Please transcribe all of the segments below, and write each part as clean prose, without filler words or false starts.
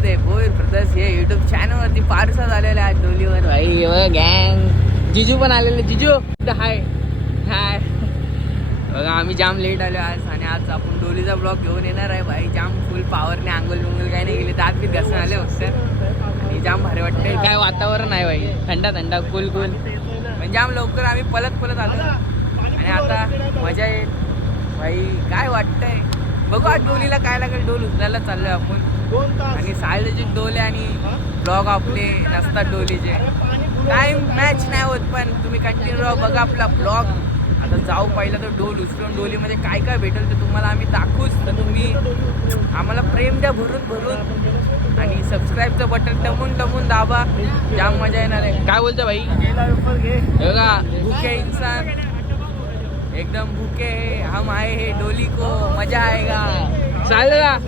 मध्ये भोईर ब्रदर्स हे YouTube channel वरती फारसा झालेला आहे डोलीवर भाई गँग. जिजू पण आलेले. जिजू हाय हाय. बघा आम्ही जाम लेट आलो आज आणि आज आपण डोलीचा ब्लॉग घेऊन येणार आहे भाई. जाम फुल पॉवरने आंघोळ बिंगोल काही नाही गेले दात बीत घासून आले फक्त. आणि जाम भारी वाटतंय. काय वातावरण आहे भाई. थंडा थंडा कूल कूल. म्हणजे जाम लवकर आम्ही पलत आलो आणि आता मजा येईल भाई. काय वाटतंय बघू आज डोलीला काय लागेल. डोल उचलायला चाललोय आपण आणि सायलेचे डोले आणि ब्लॉग आपले नसतात डोलीचे. टाइम मॅच नाही होत पण तुम्ही कंटिन्यू बघा आपला ब्लॉग. आता जाऊ पहिला तर डोल उचलून डोलीमध्ये काय काय भेटेल ते तुम्हाला आम्ही दाखवूच. तर तुम्ही आम्हाला प्रेम द्या भरून आणि सबस्क्राईबचं बटन टमून दाबा. जाम मजा येणार आहे. काय बोलतो भाई. बघा भूखे इंसान एकदम भूखे है हम आए हैं डोली को मजा आएगा. चाललं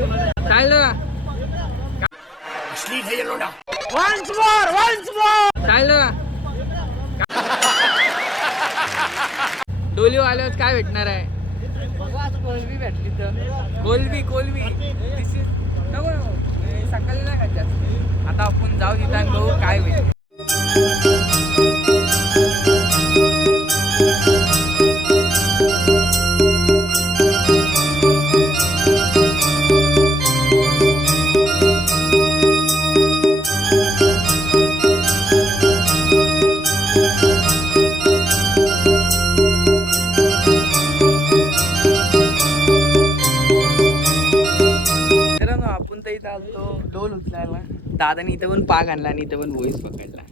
डोली वाल्यावर काय भेटणार आहे. कोलबी भेटली तर कोलबी सकाळी नाही का जास्त. आता आपण जाऊ तिथं आणि बघू काय भेट. डोल उचलायला दादाने इथं पण पाग आणला आणि इथं पण व्हॉइस पकडला.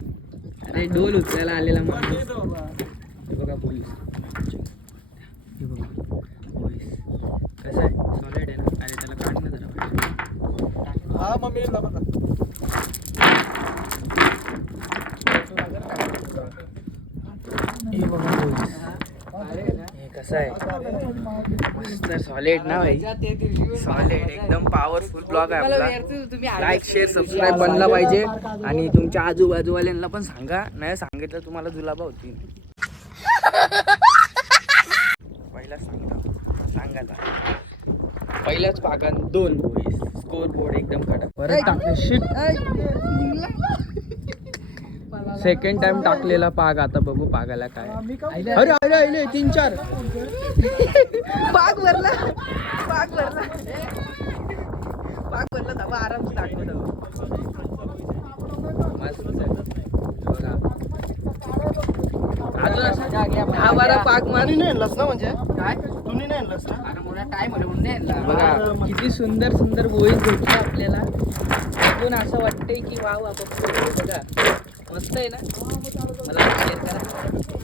अरे डोल उचलायला आलेला माणूस. हे बघा पोलीस. हे बघा व्हॉइस कसं आहे. सॉलिड आहे ना. अरे त्याला काढणं जरा. हा मग मी बघा हे बघा व्हॉइस. हे कसं आहे मस्त सॉलिड ना भाई. सॉलिड एकदम पॉवरफुल ब्लॉग आहे आपला. लाईक शेअर सबस्क्राईब बनला पाहिजे आणि तुमच्या आजूबाजूवाल्यांना पण सांगा. नाही सांगितलं तुम्हाला जुलाबा होती. पहिलाच सांगा पहिल्याच भागात 2 व्हॉइस. स्कोर बोर्ड एकदम कडक. परत टाकले शिट. सेकंड टाइम टाकलेला पाग. आता बघू पागाला काय. अरे अरे 3-4 पाग भरला धाबा आराम टाकतो. अजून असं 10-12 पाग मारून नाही ना. म्हणजे काय तुम्ही नाही ना टाइम बघा किती सुंदर व्हॉइस भेटतो आपल्याला. अजून असं वाटतंय की वाव आपण बघा मस्त आहे ना. मला शेअर करा.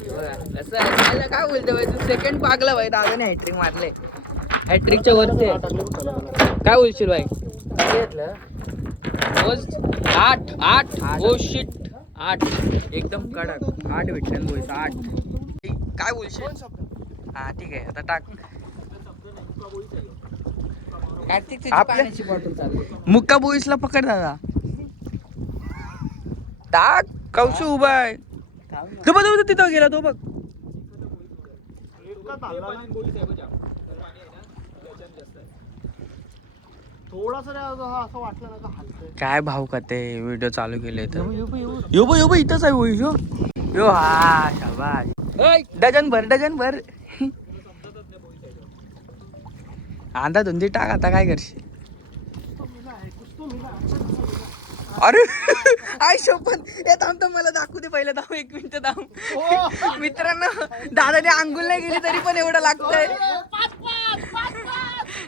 बघा कसं आहे. काय बोलतो भाई तू. सेकंड पागला भाई दादाने हॅट्रिक मारले. हॅट्रिकच्या वरती काय बोलशील भाई. घेतलं 8 ओ शिट 8 एकदम कडक 8 भेटले व्हॉइस 8. काय बोलशील. हा ठीक आहे आता टाक. मुक्का बोईसला पकड दादा. टाक. कौशू उभा आहे. तो बघ तिथं गेला तो बघ. काय भाव खाते. व्हिडिओ चालू केले तर यो इथंच आहे होई यो. हा शाबास. डझन भर आंधा धुंदी टाक. आता काय करशील. अरे आय शपथ. हे थांब मला दाखवू दे पहिलं. 1 मिनिट थांब. मित्रांनो दादाने आंघोळ नाही गेली तरी पण एवढं लागतंय.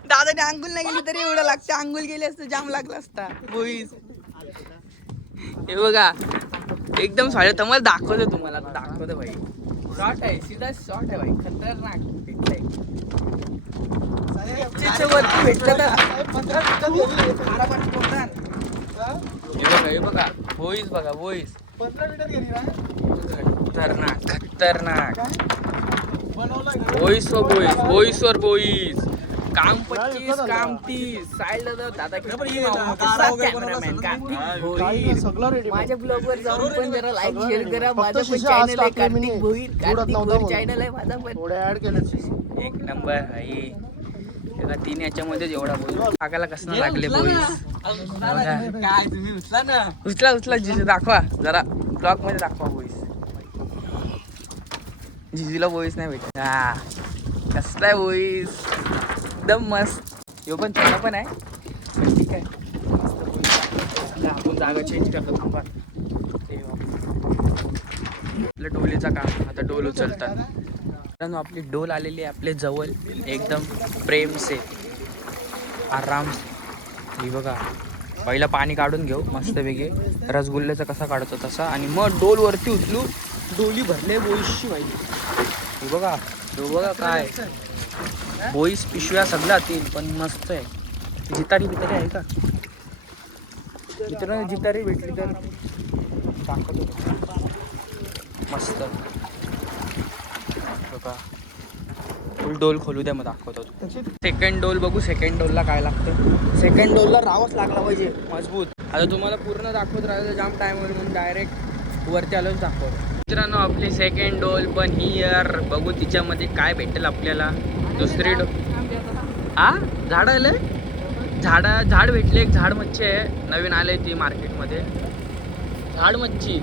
दादाने आंघोळ नाही गेली तरी एवढं लागतं. आंघोळ गेली असतं जाम लागला असता व्हॉइस. हे बघा एकदम साडे तुम्हाला दाखवतो. तुम्हाला दाखवतो भाई. शॉर्ट आहे सीधा शॉर्ट आहे भाई. खतरनाक भेटलंय. वरती भेटलं हे बघा व्हॉइस बघा व्हॉइस. खतरनाक व्हॉइस वर व्हॉइस. काम 25 काम 30 साईडला दादा माझ्या ब्लॉग वर जाऊन पण जरा लाईक शेअर करा. माझं पण चॅनल आहे कार्तिक भोईर चॅनल आहे माझा पण. एक नंबर आहे. एका 3 याच्यामध्येच एवढा बोईस टाकायला कसं लागले बोईस. काय तुम्ही उचला ना. उचला जिजू दाखवा जरा ब्लॉग मध्ये दाखवा बोईस. जिजूला बोईस नाही भेटत. हा कसलाय बोईस एकदम मस्त. यो पण छोटा पण आहे पण ठीक आहे. आपण जागा चेंज करतो थांबा. आपल्या डोलीचा काम आता डोल उचलतात. मित्रांनो आपली डोल आलेली आहे आपले जवळ एकदम प्रेम से आराम से. ही बघा पहिला पाणी काढून घेऊ मस्तपैकी रसगुल्ल्याचा कसा काढतो तसा आणि मग डोल वरती उचलू. डोली भरले बोईसची पाहिजे. ही बघा बघा काय बोईस पिशव्या सगळ्या तीन पण मस्त आहे. जितारी बितारी आहे का मित्रांनो. जितारी भेटली तर दाखवतो मस्त बघा. फुल डोल खोलू द्या मग दाखवतो. सेकंड डोल बघू. सेकंड डोलला काय लागतं. सेकंड डोलला रावच लागला पाहिजे मजबूत. आता तुम्हाला पूर्ण दाखवत राहिलं जाम टाइम होईल म्हणून डायरेक्ट वरती आलोच दाखवतो. मित्रांनो आपली सेकंड डोल पण हियर बघू तिच्यामध्ये काय भेटेल आपल्याला. दुसरी डोल हा झाड आले. झाड भेटले. एक झाड मच्छी आहे नवीन आले ती मार्केटमध्ये. झाड मच्छी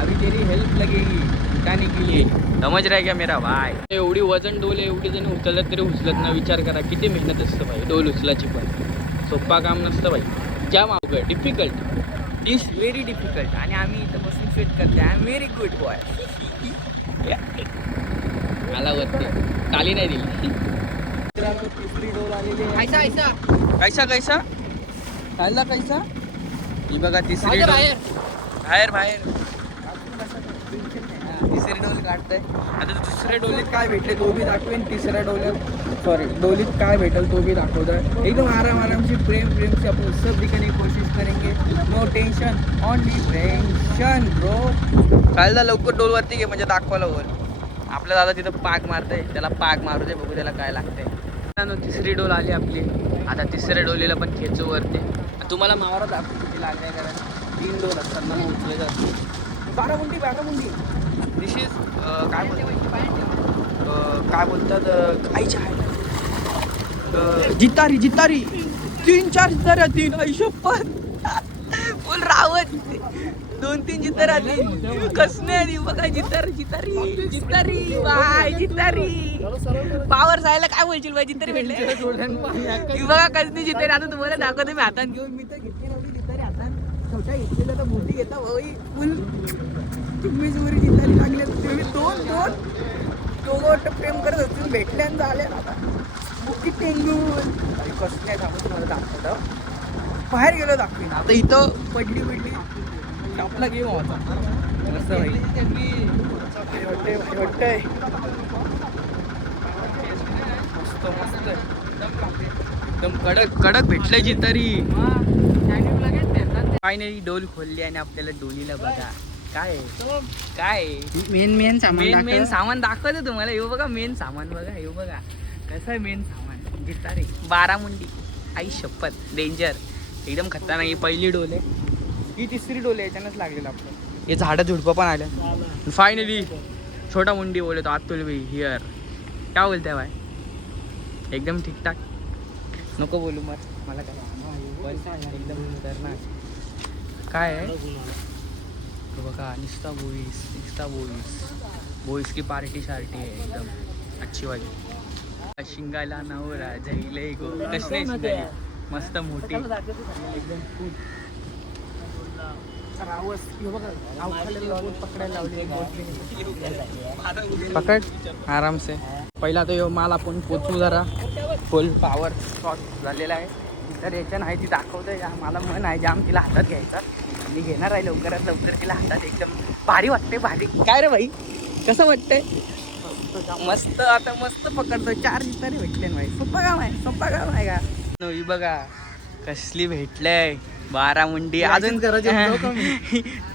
अभी तेरी हेल्प लगेगी उठाने के लिए समझ रहा है क्या मेरा भाई. एवढी वजन डोल आहे एवढी जण उचलत तरी उचलत ना. विचार करा किती मेहनत असतं भाई डोल उचलाची पण. सोप्पा काम नसतं भाई. जाम अवघड डिफिकल्ट इज व्हेरी डिफिकल्ट. आणि आम्ही इथं बसून फिट करते. I am very good boy. मला वरती टाली नाही दिली. तिसरी डोल आलेली आहे. कैसा खायला कैसा. ही बघा तिसरी डोल बाहेर तिसरी डोल काढतंय. आता दुसऱ्या डोलीत काय भेटले तो बी दाखवेन. तिसऱ्या डोलीत काय भेटेल तो भी दाखवतोय. एकदम आरामशी प्रेम से आपण सब दिखाने की कोशिश करेंगे. No tension only tension bro. खायला लवकर डोलवरती घे म्हणजे दाखवायला वर. आपला दादा तिथं पाक मारतंय त्याला पाक मारू दे बघू त्याला काय लागतंय. तिसरी डोल आली आपली. आता तिसऱ्या डोलीला पण खेचू वरती. तुम्हाला मावरा दाखवू किती लागलाय कारण 3 डोल असतात ना उचले जातात. 12 मुंडी दिस इज काय बोलतात आईच्या आहे जितारी 3-4 जिताऱ्या 3 आयुष्यपत फुल रावत 2-3 जिताऱ्या आली कसने. बघा जितारी बाय जितारी पावर जायला काय बोलशील बाई. जितारी भेटले बघा कसने जितारी. आता तुम्हाला दाखवतो मी हातात घेऊन. मी तर घेतली नव्हती जितारी हातात छोट्या घेतलेल्या तर मोठी घेता भाई फुल. तुम्ही जोरी जितारी लागले तुम्ही दोन प्रेम करत असतील भेटल्यानंतर आले. आता मोठी टेंगून कसं नाही थांबून तुम्हाला दाखवतं. बाहेर गेलो दाखवीन. आता इथं पडली आपला गेम होता मस्त भाई. वाटतंय मस्त एकदम कडक भेटलंय जितारी. फायनली डोल खोलली आणि आपल्याला डोलीला बघा काय मेन सामान दाखवतो तुम्हाला. येऊ बघा मेन सामान बघा. येऊ बघा कसं आहे मेन सामान. जितारी 12 मुंडी आई शपथ डेंजर एकदम खतरनाक. ही पहिली डोल आहे. ही तिसरी डोल आहे याच्यानंच लागलेलं आपलं. हे झाडं झुडपं पण आलं. फायनली छोटा मुंडी बोलतो अतुल भाई हियर. काय बोलताय बाय एकदम ठीकठाक. नको बोलू मला काय एकदम खतरनाक काय आहे. तो बघा निस्ता बोईस की पार्टी शार्टी आहे एकदम अच्छी वाली. शिंगाला नवरा झैले गो कसले शिंगाई मस्त मोठी एकदम खूप पकड आराम से. पहिला तो माल आपण पोचू जरा फुल पॉवर शॉट झालेला आहे. तर याच्या नाही ती दाखवतंय. मला मन आहे जाम तिला हातात घ्यायचा. मी घेणार आहे लवकरात लवकर तिला हातात. एकदम भारी वाटते भारी. काय रे भाई कसं वाटतंय. मस्त आता मस्त पकडतो. 4 जितारी भेटले भाई. सोप्पा काम आहे का. नवी बघा कसली भेटलंय 12 मुंडी. अजून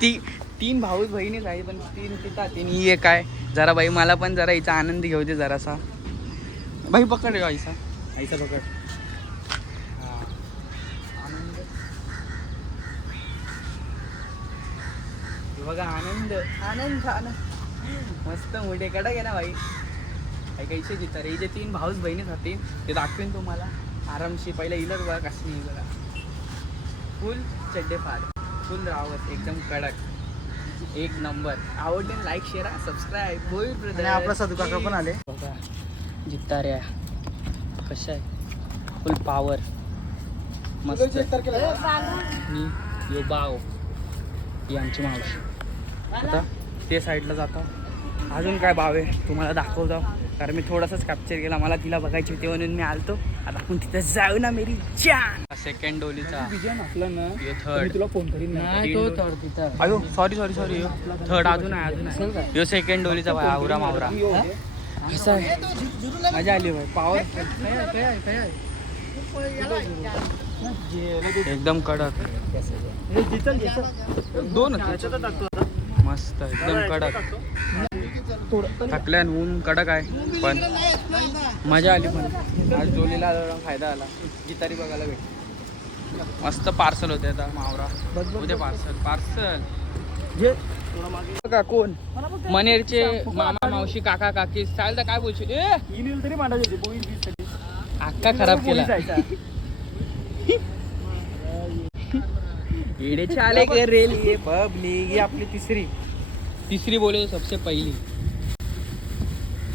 ती 3 भाऊ बहिणीच आहे पण 3 तिथं 3 ही एक आहे. जरा बाई मला पण जरा हिचा आनंद घेऊ दे जरासा. बाई पकड आईसा पकड. बघा आनंद मस्त मोठे कडक आहे ना भाई. कैसे जिता रे जे 3 भाऊच बहिणीच होतील ते दाखवेन तुम्हाला आरामशी. पहिला इलर बघा कशी नाही बघा. फुल चड्डे फार फुल रावत एकदम कडक एक नंबर. आवडले लाईक शेअर सबस्क्राईब होईल ब्रदर. आणि आपला सदू काका पण आले. बघा जिता रे कशा आहे फुल पावर मस्त. मी यो बाव ही आमची मावशी. आता ते साईडला जातो. अजून काय भाव आहे तुम्हाला दाखवतो कारण मी थोडासाच कॅप्चर केला. मला तिला बघायची होती म्हणून मी आलतो. आता आपण तिथं जाऊ ना मेरी जान. सेकंड डोलीचा थर्ड तुला फोन करीन. अयो सॉरी थर्ड अजून आहे यो सेकंड डोलीचा भाई आवरा मावरा. असं आहे मजा आली भाई. पावर एकदम कडक. दोन मस्त एकदम कडक. थकल्यान ऊन कडक आहे पण मजा आली. पण आज डोलीला फायदा आला. जितारी बघायला भेटली. मस्त पार्सल होते आता मावरा. उद्या पार्सल का कोण मनेरचे मामा मावशी काका काकी चालता काय बोलशील. तरी मांडायची होती अक्का खराब केला. येडेचे आले के रेल ये पब्लिक. ही आपली तिसरी बोले सबसे पहिली.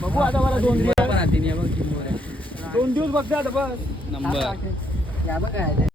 बघू आता मला 2 दिवस पण आती नाही बघ. 2 दिवस बघते आता बस नंबर या बघ काय